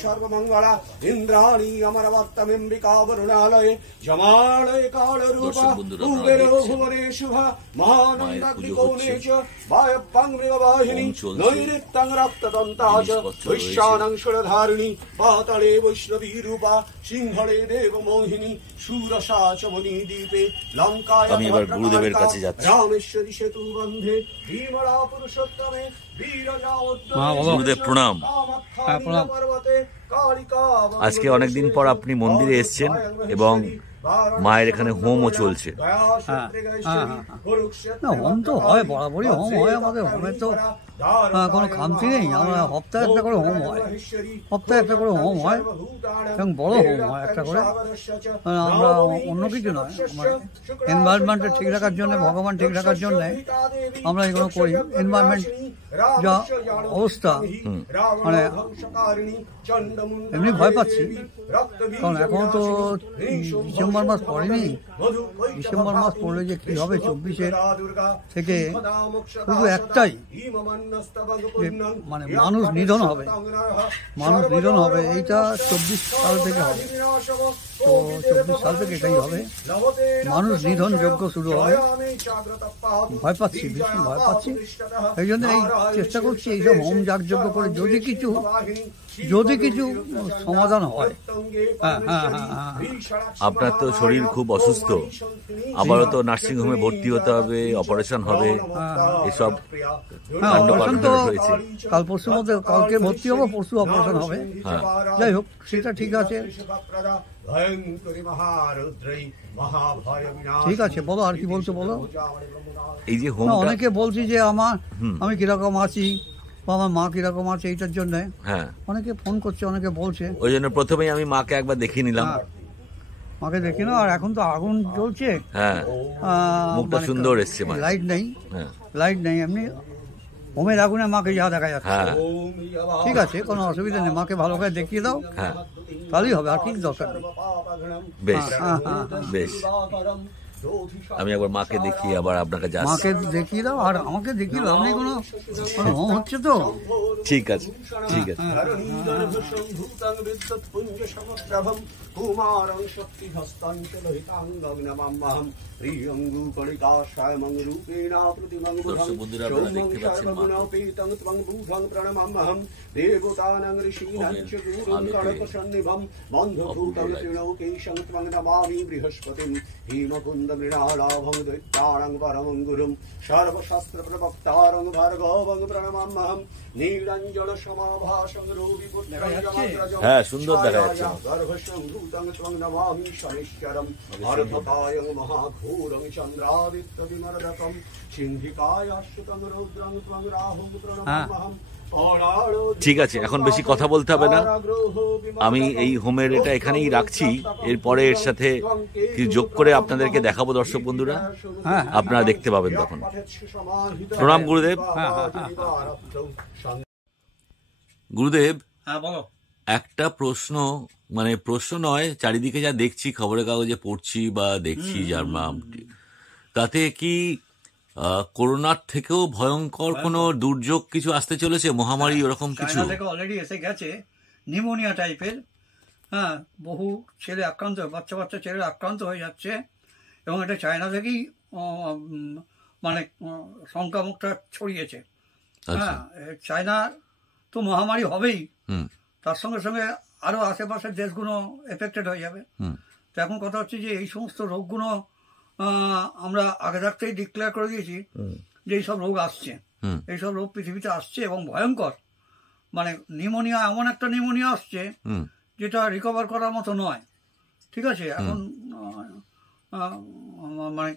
सर्वमंगला इंद्राणी अमरवर्तमिंबिका वरुणालये जमालय कालरूपा कुबेरो भुवनेशुभा महानंदग्निकोणे च वायव्यङ्गवाहिनी नैऋत्यं रक्तदन्ता च वैश्यानं शूलधारिणी पाताले वैष्णवी रूपा सिंहले देवमोहिनी शूरसा च मणिद्वीपे लङ्कायां रामेश्वरी सेतु बन्धे भीमला पुरुषोत्तमे গুরুদেব প্রণাম। আজকে অনেকদিন পর আপনি মন্দিরে এসেছেন এবং মায়ের এখানে হোমও চলছে। না, হোম তো হয়, বরাবরই হোম হয় আমাদের। হোমের তো কোনো খামতি নেই। আমরা সপ্তাহে একটা করে হোম হয়, এবং বড় হোম হয় একটা করে। আমরা অন্য কিছু নয়, এনভায়রনমেন্টটা ঠিক রাখার জন্য, ভগবান ঠিক রাখার জন্য আমরা এগুলো করি। এনভায়রনমেন্ট যা অবস্থা, মানে এমনি ভয় পাচ্ছি, কারণ এখন তো ডিসেম্বর মাস পড়েনি। ডিসেম্বর মাস পড়লে যে কি হবে 24 থেকে, শুধু একটাই, মানে মানুষ নিধন হবে, এইটা 24 সাল থেকে হবে। তো 24 সাল থেকে এটাই হবে, মানুষ নিধন যজ্ঞ শুরু হবে। ভয় পাচ্ছি, ভীষণ ভয় পাচ্ছি। এই জন্য এই চেষ্টা করছি এইসব হোম যাগযজ্ঞ করে যদি কিছু সমাধান হয়। আপনার তো শরীর খুব অসুস্থ, আবারও তো নার্সিং হোমে ভর্তি হতে হবে, অপারেশন হবে, এসব অপারেশন তো কাল পরশুর মধ্যে, কালকে ভর্তি হবো, পরশু অপারেশন হবে। যাই হোক, সেটা ঠিক আছে। ঠিক আছে, বলো আর কি বলছো বলো। এই যে অনেকে বলছি যে আমি কিরকম আছি, আমার মা কিরকম আছে, এইটার জন্য অনেকে ফোন করছে, অনেকে বলছে। ওই জন্য প্রথমেই আমি মাকে একবার দেখিয়ে নিলাম। মাকে দেখি না, আর এখন তো আগুন জ্বলছে, মুখটা সুন্দর এসছে, লাইট নেই, এমনি হোমের আগুনে মাকে যা দেখা যাচ্ছে। ঠিক আছে, কোনো অসুবিধা নেই, মাকে ভালো করে দেখিয়ে দাও, তাহলেই হবে, আর কি দরকার নেই। বেশ বেশ, আমি একবার মাকে দেখিয়ে আবার আপনাকে যাচ্ছি। মাকে দেখিয়ে দাও, আর আমাকে দেখিয়ে দাও। আপনি কোনো হোম হচ্ছে তো? ঠিক আছে, ঠিক আছে। কুমারং শক্তি হস্তাঞ্চলিতাঙ্গং নমাম্যহম প্রিয়ং রূপলিকাশায়মং রূপেণা প্রতিমং বুধং সৌমং সর্বগুণোপেতং ত্বং বুধং প্রণমাম্যহম দেবতানাং ঋষীণাং চ গুরুং কনকসন্নিভং বন্ধভূতং ত্রিলোকেশং ত্বং নমামি বৃহস্পতিং হিমকুন্দ মৃণালাভং দৈত্যানাং পরমং গুরুং সর্বশাস্ত্র প্রবক্তারং ভার্গবং প্রণমাম্যহম নীলাঞ্জল সমাভাসং রবিপুত্রং যমগ্রজং। হ্যাঁ, সুন্দর দেখা যাচ্ছে। গর্ভসংভূতং ত্বং নমামি শনিশ্চরং অর্ধকায়ং মহাঘোরং চন্দ্রাদিত্যবিমর্দকং সিংহিকায়াশ্রিতং রৌদ্রং ত্বং রাহুং প্রণমাম্যহম। ঠিক আছে, এখন বেশি কথা বলতে হবে না। আমি এই হোমের এটা এখানেই রাখছি, এরপরে এর সাথে কি যোগ করে আপনাদেরকে দেখাবো দর্শক বন্ধুরা, আপনারা দেখতে পাবেন তখন। প্রণাম গুরুদেব। গুরুদেব, একটা প্রশ্ন, মানে প্রশ্ন নয়, চারিদিকে যা দেখছি, খবরের কাগজে পড়ছি বা দেখছি, তাতে কি করোনার থেকেও ভয়ঙ্কর কোনো দুর্যোগ কিছু আসতে চলেছে, মহামারী ওরকম কিছু? অলরেডি এসে গেছে, নিউমোনিয়া টাইপের। বহু ছেলে আক্রান্ত, বাচ্চা ছেলেরা আক্রান্ত হয়ে যাচ্ছে, এবং এটা চায়না থেকেই মানে সংক্রামকটা ছড়িয়েছে। চায়না তো মহামারী হবেই, তার সঙ্গে সঙ্গে আরো আশেপাশের দেশগুলো এফেক্টেড হয়ে যাবে। তো এখন কথা হচ্ছে যে এই সমস্ত রোগগুলো আমরা আগে থাকতেই ডিক্লেয়ার করে দিয়েছি যে এইসব রোগ আসছে, এইসব রোগ পৃথিবীতে আসছে, এবং ভয়ঙ্কর। মানে নিউমোনিয়া, এমন একটা নিউমোনিয়া আসছে যেটা রিকভার করার মতো নয়। ঠিক আছে, এখন মানে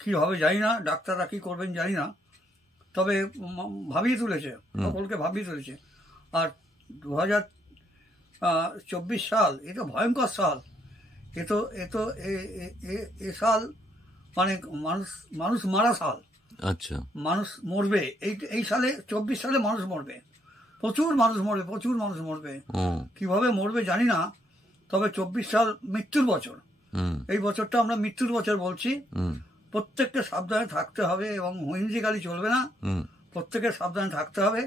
কি হবে জানি না, ডাক্তাররা কি করবেন জানি না, তবে ভাবিয়ে তুলেছে, সকলকে ভাবিয়ে তুলেছে। আর 2024 সাল, এ তো ভয়ঙ্কর সাল। এ সাল মানে মানুষ মারা সাল। আচ্ছা, মানুষ মরবে এই সালে, 24 সালে মানুষ মরবে, প্রচুর মানুষ মরবে। কিভাবে মরবে জানি না, তবে 24 সাল মৃত্যুর বছর। এই বছরটা আমরা মৃত্যুর বছর বলছি। প্রত্যেককে সাবধানে থাকতে হবে এবং হুইমজিক্যালি চলবে না, প্রত্যেকে সাবধানে থাকতে হবে।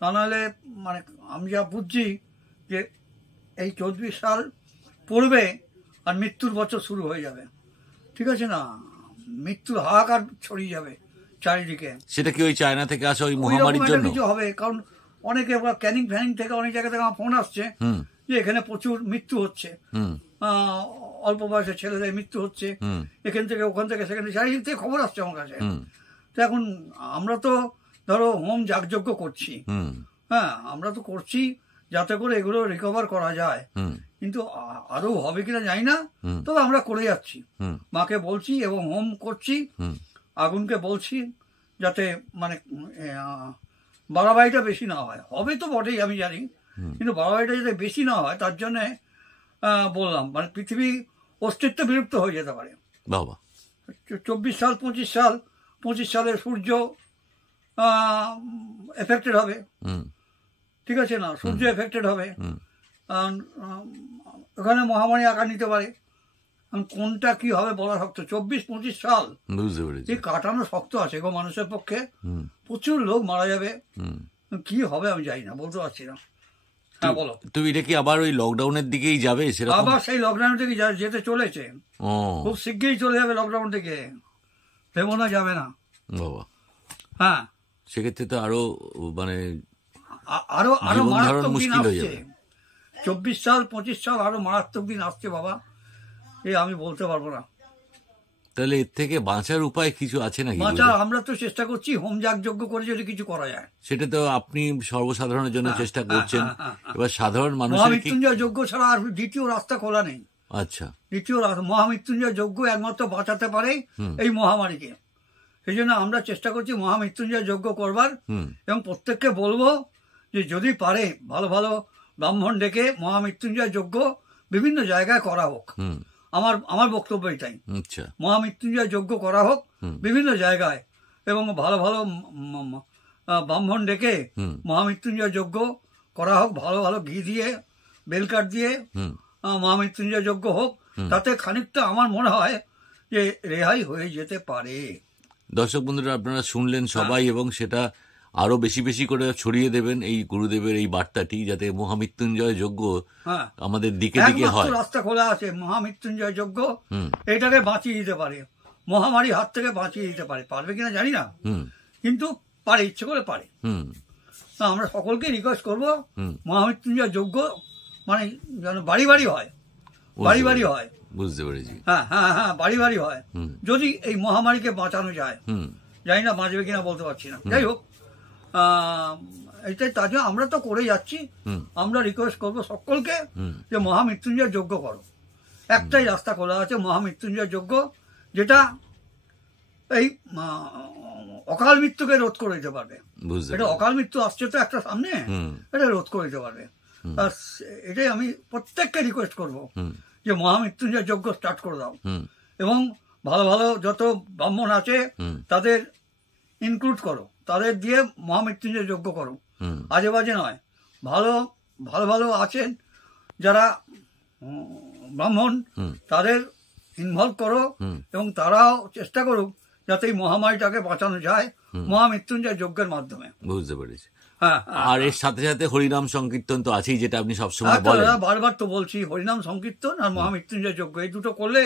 তা নাহলে মানে আমি যা বুঝছি যে এই 24 সাল পড়বে আর মৃত্যুর বছর শুরু হয়ে যাবে, ঠিক আছে না, মৃত্যুর হাহাকার ছড়িয়ে যাবে চারিদিকে। সেটা কি ওই চায়না থেকে আসা ওই মহামারীর জন্য কিছু হবে? কারণ অনেকে ক্যানিং ফ্যানিং থেকে অনেক জায়গা থেকে আমার ফোন আসছে যে এখানে প্রচুর মৃত্যু হচ্ছে, অল্প বয়সের ছেলেদের মৃত্যু হচ্ছে, এখান থেকে ওখান থেকে সেখান থেকে চারিদিক থেকে খবর আসছে আমার কাছে। তো এখন আমরা তো ধরো হোম যাগযজ্ঞ করছি, হ্যাঁ আমরা তো করছি যাতে করে এগুলো রিকভার করা যায়, কিন্তু আরো হবে কিনা জানি না, তবে আমরা করে যাচ্ছি। মাকে বলছি এবং হোম করছি, আগুনকে বলছি যাতে মানে বাড়াবাড়িটা বেশি না হয়। হবে তো বটেই আমি জানি, কিন্তু বাড়াবাড়িটা যাতে বেশি না হয় তার জন্যে বললাম, মানে পৃথিবী অস্তিত্ব বিলুপ্ত হয়ে যেতে পারে। বাবা 24 সাল 25 সালে সূর্য এফেক্টেড হবে, ঠিক আছে না, সূর্য এফেক্টেড হবে, ওখানে মহামারী আকার নিতে পারে। কোনটা কি হবে বলা শক্ত। 24-25 সাল এই কাটানো শক্ত আছে গো মানুষের পক্ষে, প্রচুর লোক মারা যাবে, কি হবে আমি জানি না, বলতে পারছি না। হ্যাঁ বলো। তুমি এটা কি আবার ওই লকডাউনের দিকেই যাবে? আবার সেই লকডাউন থেকে যেতে চলেছে, খুব শিগগিরই চলে যাবে লকডাউন থেকে, ভেবো না যাবে না বাবা। হ্যাঁ সেক্ষেত্রে তো আরো মানে আরো মারাত্মক দিন আসছে। 24 সাল 25 সাল আরো মারাত্মক দিন আসছে বাবা, এই আমি বলতে পারবো না। তাহলে এর থেকে বাঁচার উপায় কিছু আছে নাকি? আমরা তো চেষ্টা করছি হোম যাগযজ্ঞ করে যদি কিছু করা যায়। সেটা তো আপনি সর্বসাধারণের জন্য চেষ্টা করছেন, এবার সাধারণ মানুষ মহামৃত্যুঞ্জয় যজ্ঞ ছাড়া আর দ্বিতীয় রাস্তা খোলা নেই। আচ্ছা, দ্বিতীয় মহামৃত্যুঞ্জয় যজ্ঞ একমাত্র বাঁচাতে পারে এই মহামারীকে। সেই জন্য আমরা চেষ্টা করছি মহামৃত্যুঞ্জয় যজ্ঞ করবার, এবং প্রত্যেককে বলবো যে যদি পারে ভালো ভালো ব্রাহ্মণ ডেকে মহামৃত্যুঞ্জয় যজ্ঞ বিভিন্ন জায়গায় করা হোক। আমার বক্তব্য এটাই, মহামৃত্যুঞ্জয় যজ্ঞ করা হোক বিভিন্ন জায়গায়, এবং ভালো ভালো ব্রাহ্মণ ডেকে মহামৃত্যুঞ্জয় যজ্ঞ করা হোক, ভালো ভালো ঘি দিয়ে বেলকাঠ দিয়ে মহামৃত্যুঞ্জয় যজ্ঞ হোক, তাতে খানিকটা আমার মনে হয় যে রেহাই হয়ে যেতে পারে। দর্শক বন্ধুরা আপনারা শুনলেন সবাই, এবং সেটা আরো বেশি বেশি করে ছড়িয়ে দেবেন এই গুরুদেবের এই বার্তাটি, যাতে মহামৃত্যুঞ্জয় যজ্ঞ আমাদের দিকে দিকে হয়। রাস্তা খোলা আছে, মহামৃত্যুঞ্জয় যজ্ঞ এটাকে বাঁচিয়ে দিতে পারে, মহামারী হাত থেকে বাঁচিয়ে দিতে পারে। পারবে কিনা জানি না, কিন্তু পারে, ইচ্ছে করে পারে। আমরা সকলকে রিকোয়েস্ট করবো মহামৃত্যুঞ্জয় যজ্ঞ মানে যেন বাড়ি বাড়ি হয়, বাড়ি বাড়ি হয়। বুঝতে পেরেছি। হ্যাঁ হ্যাঁ হ্যাঁ, বাড়ি বাড়ি হয়, যদি এই মহামারীকে বাঁচানো যায়। জানি না বাঁচবে কিনা বলতে পারছি না, যাই হোক এইটাই। তার জন্য আমরা তো করে যাচ্ছি, আমরা রিকোয়েস্ট করবো সকলকে যে মহামৃত্যুঞ্জয় যজ্ঞ করো। একটাই রাস্তা খোলা আছে, মহামৃত্যুঞ্জয় যজ্ঞ, যেটা এই অকাল মৃত্যুকে রোধ করে দিতে পারবে। এটা অকাল মৃত্যু আসছে তো একটা সামনে, এটা রোধ করে দিতে পারবে। এটাই আমি প্রত্যেককে রিকোয়েস্ট করবো যে মহামৃত্যুঞ্জয় যজ্ঞ স্টার্ট করে দাও, এবং ভালো ভালো যত ব্রাহ্মণ আছে তাদের ইনক্লুড করো, তাদের দিয়ে মহামৃত্যুঞ্জয় যজ্ঞ করো, আজে বাজে নয়। ভালো ভালো ভালো আছেন যারা ব্রাহ্মণ, তাদের ইনভলভ করো, এবং তারাও চেষ্টা করুক যাতে এই মহামারীটাকে বাঁচানো যায় মহামৃত্যুঞ্জয় যজ্ঞের মাধ্যমে। বুঝতে পেরেছি। আর এর সাথে সাথে হরিনাম সংকীর্তন তো আছেই, যেটা আপনি সবসময় বলেন। বারবার তো বলছি, হরিনাম সংকীর্তন আর মহামৃত্যুঞ্জয় যজ্ঞ এই দুটো করলে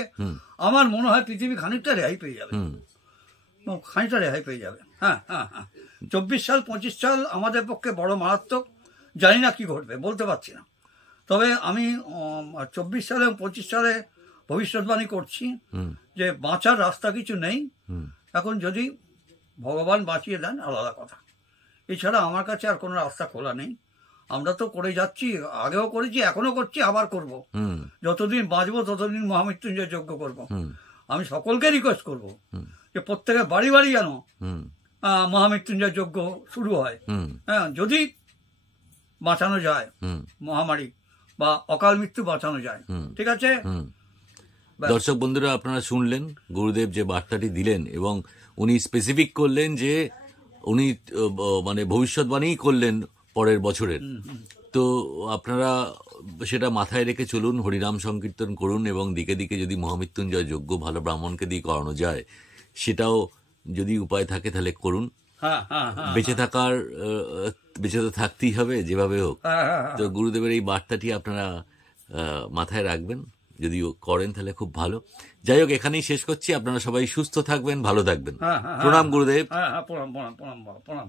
আমার মনে হয় পৃথিবী খানিকটা রেহাই পেয়ে যাবে, খানিকটা রেহাই পেয়ে যাবে। হ্যাঁ হ্যাঁ হ্যাঁ, 24 সাল 25 সাল আমাদের পক্ষে বড় মারাত্মক, জানি না কি ঘটবে, বলতে পারছি না। তবে আমি 24 সালে এবং 25 সালে ভবিষ্যৎবাণী করছি যে বাঁচার রাস্তা কিছু নেই এখন, যদি ভগবান বাঁচিয়ে দেন আলাদা কথা, এছাড়া আমার কাছে আর কোনো রাস্তা খোলা নেই। আমরা তো করে যাচ্ছি, আগেও করেছি, এখনো করছি, আবার করব। যতদিন বাঁচবো ততদিন মহামৃত্যুঞ্জয় যজ্ঞ করব। আমি সকলকে রিকোয়েস্ট করব যে প্রত্যেকে বাড়ি বাড়ি যেন মহামৃত্যুঞ্জয় যজ্ঞ শুরু হয়। হ্যাঁ, যদি বাঁচানো যায় মহামারী বা অকাল মৃত্যু বাঁচানো যায়, ঠিক আছে। দর্শক বন্ধুরা আপনারা শুনলেন গুরুদেব যে বার্তাটি দিলেন, এবং উনি স্পেসিফিক করলেন যে উনি মানে ভবিষ্যৎবাণী করলেন পরের বছরের। তো আপনারা সেটা মাথায় রেখে চলুন, হরিনাম সংকীর্তন করুন, এবং দিকে দিকে যদি মহামৃত্যুঞ্জয় যজ্ঞ ভালো ব্রাহ্মণকে দিয়ে করানো যায় সেটাও যদি উপায় থাকে তাহলে করুন। হ্যাঁ হ্যাঁ হ্যাঁ বেঁচে তো থাকতেই হবে যেভাবে হোক। হ্যাঁ, হ্যাঁ, তো গুরুদেবের এই বার্তাটি আপনারা মাথায় রাখবেন, যদি করেন তাহলে খুব ভালো। যাই হোক, এখানেই শেষ করছি। আপনারা সবাই সুস্থ থাকবেন, ভালো থাকবেন। হ্যাঁ, হ্যাঁ, প্রণাম গুরুদেব। হ্যাঁ হ্যাঁ প্রণাম প্রণাম প্রণাম প্রণাম।